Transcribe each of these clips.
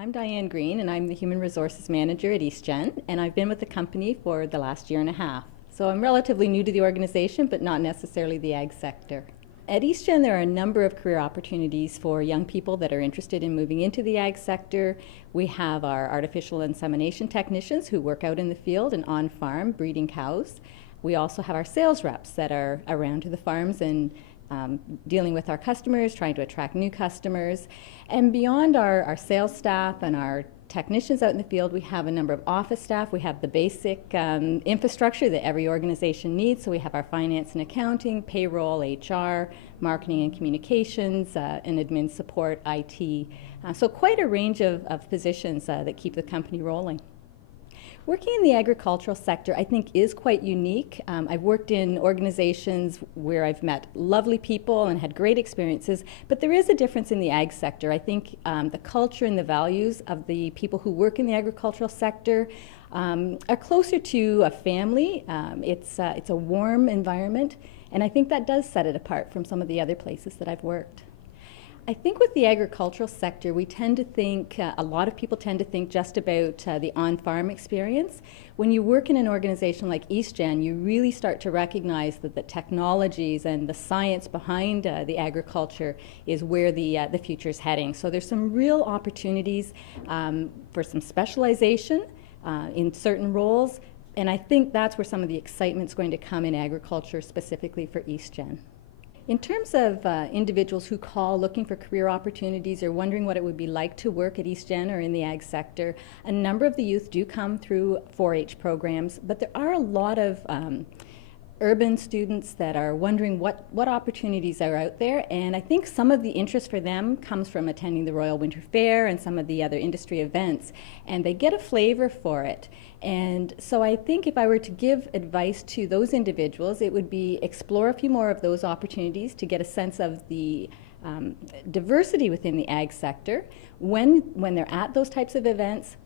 I'm Diane Green, and I'm the Human Resources Manager at EastGen, and I've been with the company for the last year and a half. So I'm relatively new to the organization, but not necessarily the ag sector. At EastGen, there are a number of career opportunities for young people that are interested in moving into the ag sector. We have our artificial insemination technicians who work out in the field and on farm breeding cows. We also have our sales reps that are around to the farms and dealing with our customers, trying to attract new customers. And beyond our sales staff and our technicians out in the field, we have a number of office staff. We have the basic infrastructure that every organization needs. So we have our finance and accounting, payroll, HR, marketing and communications, and admin support, IT. So quite a range of positions that keep the company rolling. Working in the agricultural sector, I think, is quite unique. I've worked in organizations where I've met lovely people and had great experiences, but there is a difference in the ag sector. I think the culture and the values of the people who work in the agricultural sector are closer to a family. It's a warm environment, and I think that does set it apart from some of the other places that I've worked. I think with the agricultural sector, we tend to think, a lot of people tend to think just about the on-farm experience. When you work in an organization like EastGen, you really start to recognize that the technologies and the science behind the agriculture is where the future is heading. So there's some real opportunities for some specialization in certain roles, and I think that's where some of the excitement is going to come in agriculture, specifically for EastGen. In terms of individuals who call looking for career opportunities or wondering what it would be like to work at EastGen or in the ag sector, a number of the youth do come through 4-H programs, but there are a lot of urban students that are wondering what opportunities are out there, and I think some of the interest for them comes from attending the Royal Winter Fair and some of the other industry events, and they get a flavor for it. And so I think if I were to give advice to those individuals, it would be explore a few more of those opportunities to get a sense of the diversity within the ag sector. When they're at those types of events,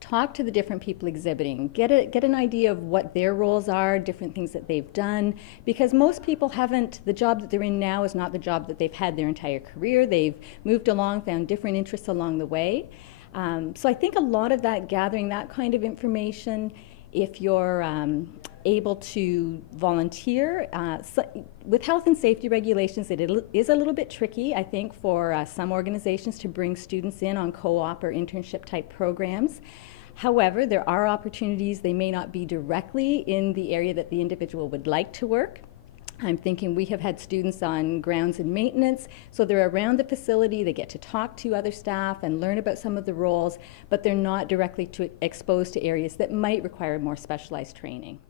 talk to the different people exhibiting, get an idea of what their roles are, different things that they've done, because most people haven't, the job that they're in now is not the job that they've had their entire career. They've moved along, found different interests along the way. So I think a lot of that, gathering that kind of information, if you're able to volunteer, with health and safety regulations, it is a little bit tricky, I think, for some organizations to bring students in on co-op or internship type programs. However, there are opportunities. They may not be directly in the area that the individual would like to work. I'm thinking we have had students on grounds and maintenance, so they're around the facility, they get to talk to other staff and learn about some of the roles, but they're not directly exposed to areas that might require more specialized training.